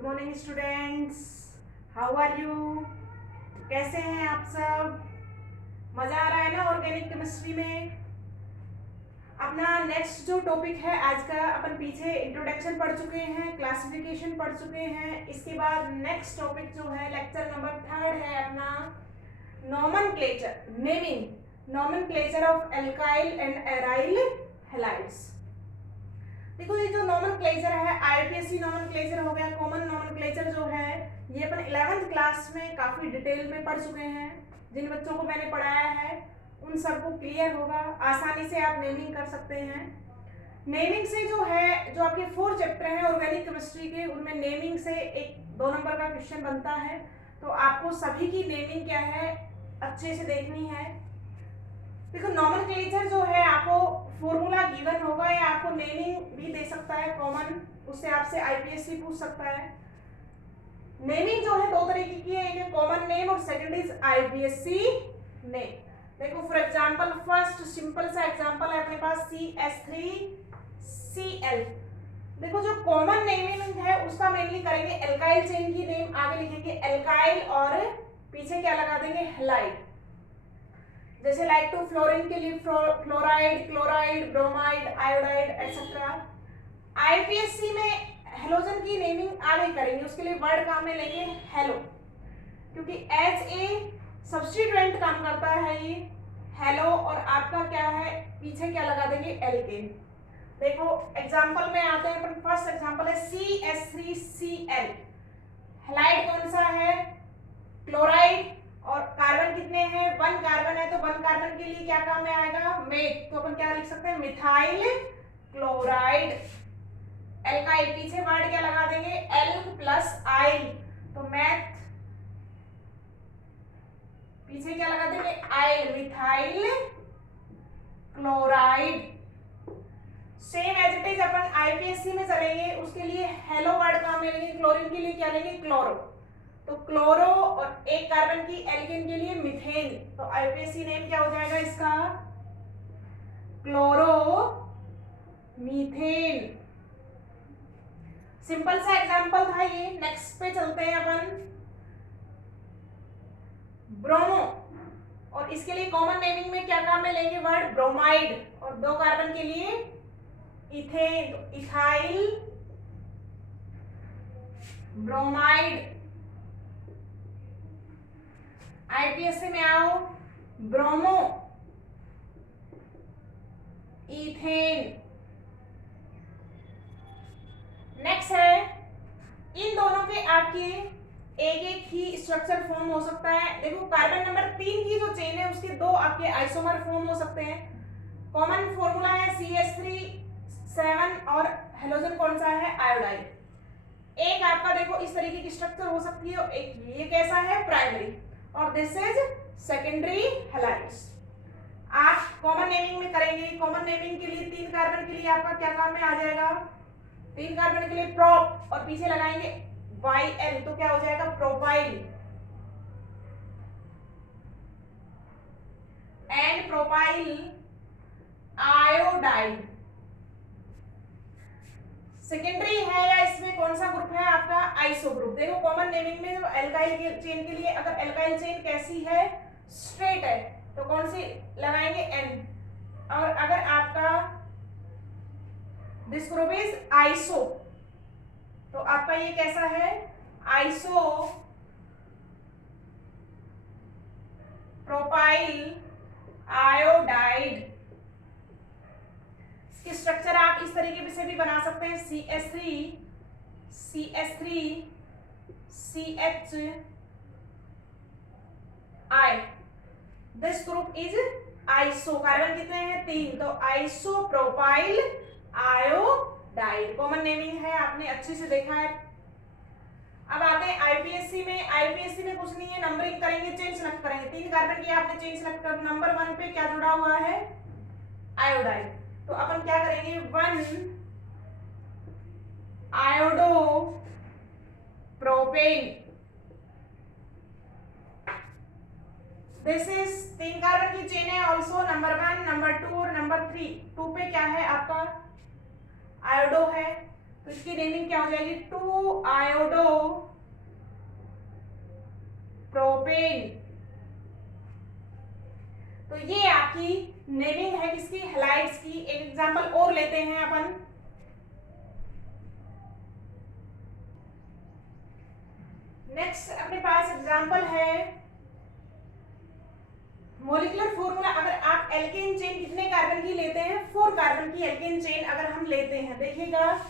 Good morning students, how are you? कैसे हैं आप सब? मजा आ रहा है ना ऑर्गेनिक केमिस्ट्री में? अपना नेक्स्ट जो टॉपिक है आज का, अपन पीछे इंट्रोडक्शन पढ़ चुके हैं, क्लासिफिकेशन पढ़ चुके हैं। इसके बाद नेक्स्ट टॉपिक जो है लेक्चर नंबर 3 है अपना nomenclature, naming nomenclature of alkyl and aryl halides. देखो ये जो नॉमेनक्लेचर है, आईपीएससी नॉमेनक्लेचर हो गया, कॉमन नॉमेनक्लेचर जो है ये अपन 11th क्लास में काफी डिटेल में पढ़ चुके हैं। जिन बच्चों को मैंने पढ़ाया है उन सबको क्लियर होगा, आसानी से आप नेमिंग कर सकते हैं। नेमिंग से जो है, जो आपके 4 चैप्टर हैं ऑर्गेनिक केमिस्ट्री के, उनमें नेमिंग से एक 2 नंबर का क्वेश्चन बनता है। तो आपको सभी की नेमिंग क्या है अच्छे से देखनी है। देखो नॉमेनक्लेचर जो है आपको फॉर्मूला गिवन होगा या आपको नेमिंग भी दे सकता है कॉमन, उससे आपसे आईपीएससी पूछ सकता है। नेमिंग जो है 2 तरीके की है, एक है कॉमन नेम और सेकंड इज आईपीएससी नेम। देखो फॉर एग्जांपल फर्स्ट सिंपल सा एग्जांपल है अपने पास CH3Cl। देखो जो कॉमन नेमिंग है उसका मेनली करेंगे एल्काइल चेन की नेम, आगे लिखेंगे एल्काइल और पीछे क्या लगा देंगे हैलाइड। जैसे लाइक टू फ्लोरीन के लिए fluoride, chloride, bromide, iodide etcetera. IPSC में हेलोजन की नेमिंग आगे करेंगे, उसके लिए वर्ड काम में लेंगे हेलो, क्योंकि एज ए सब्स्टिट्यूएंट काम करता है ये हेलो, और आपका क्या है पीछे क्या लगा देंगे एल्केन। देखो एग्जांपल में आते हैं, अपन फर्स्ट एग्जांपल है CH3Cl। हैलाइड कौन सा है? क्लोराइड, और कार्बन कितने हैं? 1 कार्बन है, तो 1 कार्बन के लिए क्या काम में आएगा? मेथ, तो अपन क्या लिख सकते हैं? Methyl chloride. एल्काइल पीछे वर्ड क्या लगा देंगे? एल्क प्लस आइल, तो मैथ पीछे क्या लगा देंगे? आइल, methyl chloride. Same as it is अपन आईपीएससी में चलेंगे, उसके लिए हेलो वर्ड काम में लेंगे, क्लोरीन के लिए क्या लेंगे? क्लोरो, तो क्लोरो, और 1 कार्बन की एल्केन के लिए मीथेन, तो आईपीएससी नेम क्या हो जाएगा इसका? Chloro methane. सिंपल सा एग्जांपल था ये। नेक्स्ट पे चलते हैं अपन ब्रोमो, और इसके लिए कॉमन नेमिंग में क्या काम में लेंगे वर्ड? ब्रोमाइड, और 2 कार्बन के लिए इथेन, तो इथाइल ब्रोमाइड। आईपीएससी में आओ, ब्रोमो इथेन। नेक्स्ट है, इन दोनों के आपके एक एक ही स्ट्रक्चर फॉर्म हो सकता है। देखो कार्बन नंबर 3 की जो चेन है उसके 2 आपके आइसोमर फॉर्म हो सकते हैं। कॉमन फॉर्मूला है CH3 7 और हेलोजन कौन सा है? आयोडाइड। एक आपका देखो इस तरीके की स्ट्रक्चर हो सकती है, और एक ये कैसा है? प्राइमरी, और दिस इज सेकेंडरी हैलाइड्स। आप कॉमन नेमिंग में करेंगे, कॉमन नेमिंग के लिए 3 कार्बन के लिए आपका क्या काम में आ जाएगा? 3 कार्बन के लिए प्रोप, और पीछे लगाएंगे YL, तो क्या हो जाएगा? Propyl and propyl iodide. Secondary है या इसमें कौन सा ग्रुप है आपका? Iso group. देखो कॉमन नेमिंग में एल्काइल चेन के लिए, अगर एल्काइल चेन कैसी है? स्ट्रेट है, तो कौन सी लगाएंगे? N। और अगर आपका दिस ग्रुप इज आइसो, तो आपका ये कैसा है? Iso propyl iodide. इसकी स्ट्रक्चर आप इस तरीके से भी बना सकते हैं, CH3CHI। This group is iso, carbon कितने हैं? 3, तो iso propyl iodide. Common naming है, आपने अच्छे से देखा है। अब आते हैं आईपीएससी में। आईपीएससी में कुछ नहीं है, नंबरिंग करेंगे, चेन सेलेक्ट करेंगे। 3 कार्बन की आपने चेन सेलेक्ट कर, नंबर 1 पे क्या जुड़ा हुआ है? आयोडाइड, तो अपन क्या करेंगे? 1 iodo propane. This is 3 carbon की चेन है, ऑल्सो नंबर 1, नंबर 2 और नंबर 3। 2 पे क्या है आपका? आयोडो है, तो इसकी नेमिंग क्या हो जाएगी, 2 आयोडो प्रोपेन। तो ये आपकी नेमिंग है किसकी, हैलाइड्स की। एक एग्जांपल और लेते हैं अपन। नेक्स्ट अपने पास एग्जांपल है मॉलिक्यूलर फॉर्मूला। अगर आप एल्केन चेन कितने कार्बन की लेते हैं, 4 कार्बन की एल्केन चेन अगर हम लेते हैं, देखिएगा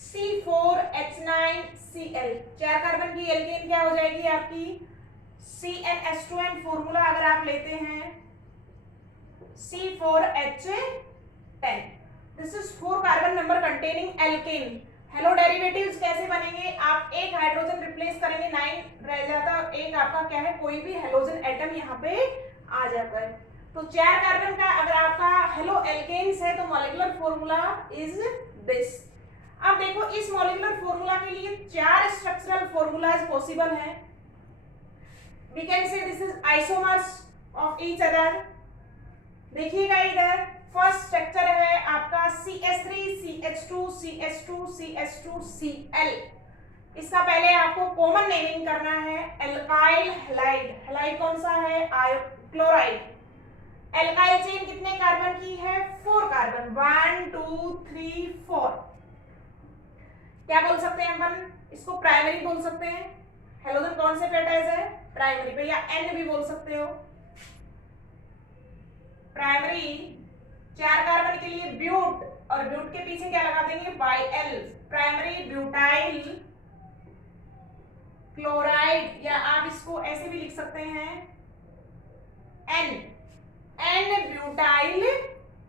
C4H9Cl, 4 कार्बन की एल्केन क्या हो जाएगी आपकी, CnH2n। फॉर्मूला अगर आप लेते हैं C4H10, this is 4 carbon number containing alkane. Halo derivatives कैसे बनेंगे, आप एक हाइड्रोजन रिप्लेस करेंगे, 9 रह जाता, एक आपका क्या है, कोई भी हेलोजन एटम यहाँ पे आ जाता है। तो 4 कार्बन का अगर आपका हेलो एल्केन्स है तो मॉलिक्यूलर फॉर्मूला इज दिस। अब देखो इस मॉलिक्यूलर फॉर्मूला के लिए 4 स्ट्रक्चरल फॉर्मूलाज पॉसिबल हैं। We can say this is isomers of each other. देखिएगा इधर फर्स्ट स्ट्रक्चर है आपका CH3 CH2 CH2 CH2 Cl। इसका पहले आपको कॉमन नेमिंग करना है, एल्काइल हैलाइड। हैलाइड कौन सा है, क्लोराइड। एल्काइल चेन कितने कार्बन की है, 4 कार्बन, 1 2 3 4। क्या बोल सकते हैं अपन इसको, प्राइमरी बोल सकते हैं। हेलोजन कौन से पे अटैच है, प्राइमरी पे, या एन भी बोल सकते हो। प्राइमरी 4 कार्बन के लिए ब्यूट, और ब्यूट के पीछे क्या लगा देंगे, बाई एल, प्राइमरी ब्यूटाइल क्लोराइड, या आप इसको ऐसे भी लिख सकते हैं एन, एन ब्यूटाइल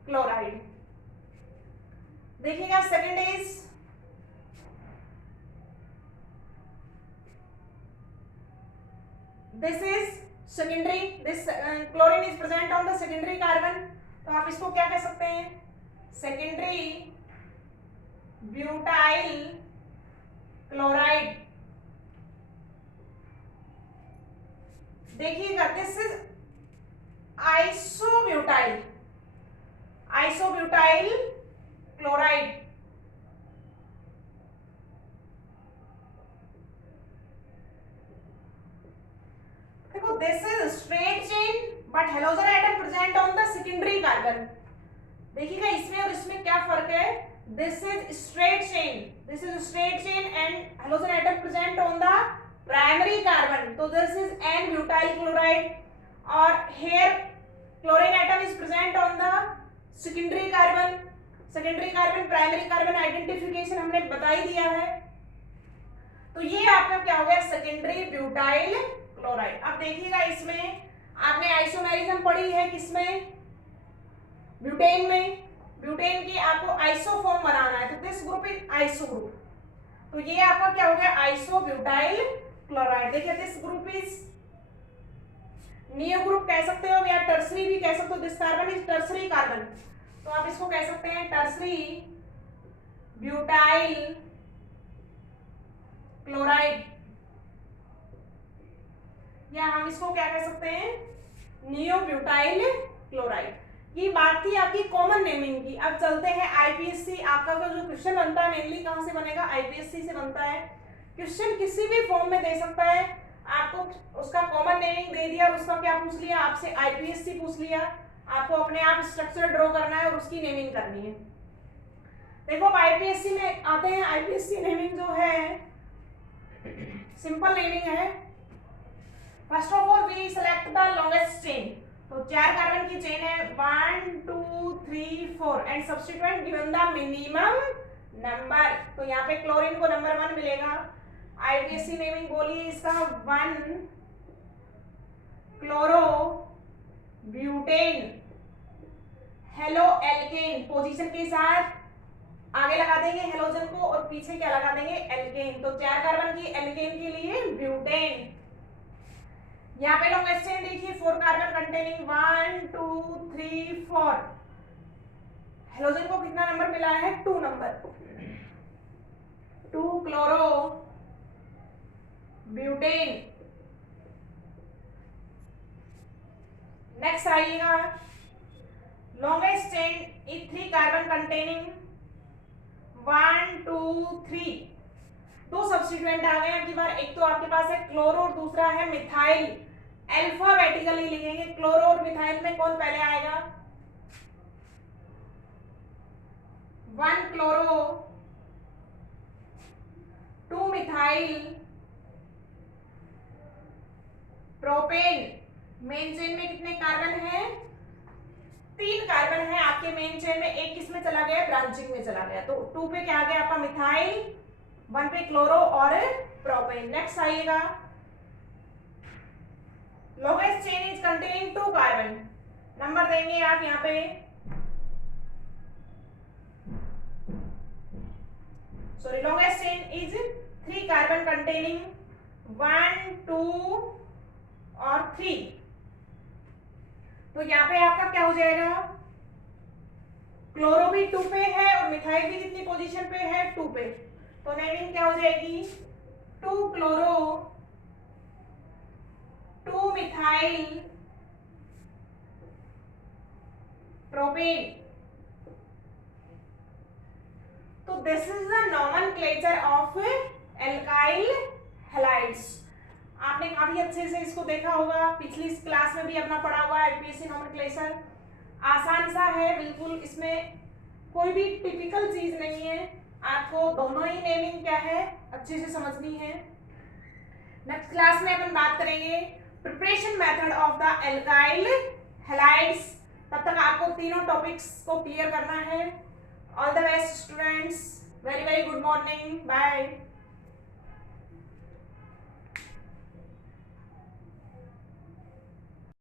क्लोराइड। देखिएगा second is this is secondary, this chlorine is present on the secondary carbon. तो आप इसको क्या कह सकते हैं, सेकेंडरी ब्यूटाइल क्लोराइड। देखिएगा this is isobutyl, isobutyl chloride. देखो this is straight chain but halogen atom present on the secondary carbon. देखिएगा इसमें और इसमें क्या फर्क है, this is straight chain, this is straight chain and halogen atom present on the primary carbon, तो this is an butyl chloride. और here chlorine atom is present on the secondary carbon. Secondary carbon primary carbon identification हमने बता ही दिया है। तो ये आपका क्या हो गया, सेकेंडरी ब्यूटाइल क्लोराइड। अब देखिएगा इसमें आपने आइसोमेरिज्म पढ़ी है किसमें, ब्यूटेन में। ब्यूटेन की आपको आइसोफॉर्म बनाना है, तो this group is iso group. तो ये आपका क्या हो गया, आइसोब्यूटाइल क्लोराइड। देखिए this group is neo group कह सकते हो, या टर्सरी भी कह सकते हो, this carbon is tertiary carbon. तो आप इसको कह सकते हैं टर्सरी ब्यूटाइल क्लोराइड, या हम इसको क्या कह सकते हैं, नियो ब्यूटाइल क्लोराइड। ये बात थी आपकी कॉमन नेमिंग की। अब चलते हैं आईपीएससी। आपका जो क्वेश्चन बनता है मेनली कहां से बनेगा, आईपीएससी से बनता है। क्वेश्चन किसी भी फॉर्म में दे सकता है, आपको उसका कॉमन नेमिंग दे दिया और उसका क्या पूछ लिया आपसे, आईपीएससी पूछ लिया। आपको अपने आप स्ट्रक्चर ड्रॉ करना है और उसकी नेमिंग करनी है। देखो आईपीएससी में आते हैं, आईपीएससी नेमिंग जो है सिंपल नेमिंग है। First of all we select the longest chain. तो 4 कार्बन की चेन है, 1 2 3 4 and substituent given the minimum number. तो यहाँ पे क्लोरीन को नंबर 1 मिलेगा। आईपीएससी नेमिंग बोलिए इसका, 1 chloro butane halo alkane. Position के साथ आगे लगा देंगे हेलोजन को और पीछे क्या लगा देंगे, एल्केन। तो 4 कार्बन की एल्केन के लिए ब्यूटेन। यहाँ पे लॉन्गेस्ट चेन देखिए, 4 कार्बन कंटेनिंग 1 2 3 4। हेलोजन को कितना नंबर मिला है, 2 नंबर। 2 chloro butane. नेक्स्ट आइएगा, longest chain is 3 carbon containing 1 2 3 दो सब्स्टिट्यूएंट आ गए। अब की बार एक तो आपके पास है क्लोरो और दूसरा है मिथाइल। अल्फाबेटिकली लिखेंगे, क्लोरो और मिथाइल में कौन पहले आएगा? 1 chloro 2 methyl propane. Main chain में कितने कार्बन है? 3 कार्बन है आपके मेन चेन में। एक किस में चला गया? ब्रांचिंग में चला गया। तो 2 पे क्या आ गया आपका? मिथाइल। 1 पे क्लोरो और प्रोपेन। नेक्स्ट आइएगा, longest chain is containing 2 carbon. Number देंगे आप यहाँ पे, sorry, longest chain is 3 carbon containing 1 2 और 3। तो यहाँ पे आपका क्या हो जाएगा? क्लोरो भी 2 पे है और मिथाइल भी कितनी पोजीशन पे है? 2 पे। तो नेमिंग क्या हो जाएगी? 2 क्लोरो 2 मिथाइल प्रोपेन। तो this is the nomenclature of alkyl halides. आपने काफी अच्छे से इसको देखा होगा, पिछली क्लास में भी अपना पढ़ा हुआ है यूपीएससी नोमेनक्लेचर। आसान सा है बिल्कुल, इसमें कोई भी टिपिकल चीज नहीं है। आपको दोनों ही नेमिंग क्या है अच्छे से समझनी है। नेक्स्ट क्लास में अपन बात करेंगे preparation method of the alkyl halides. तब तक आपको तीनों टॉपिक्स को क्लियर करना है। All the best students, very very good morning, bye.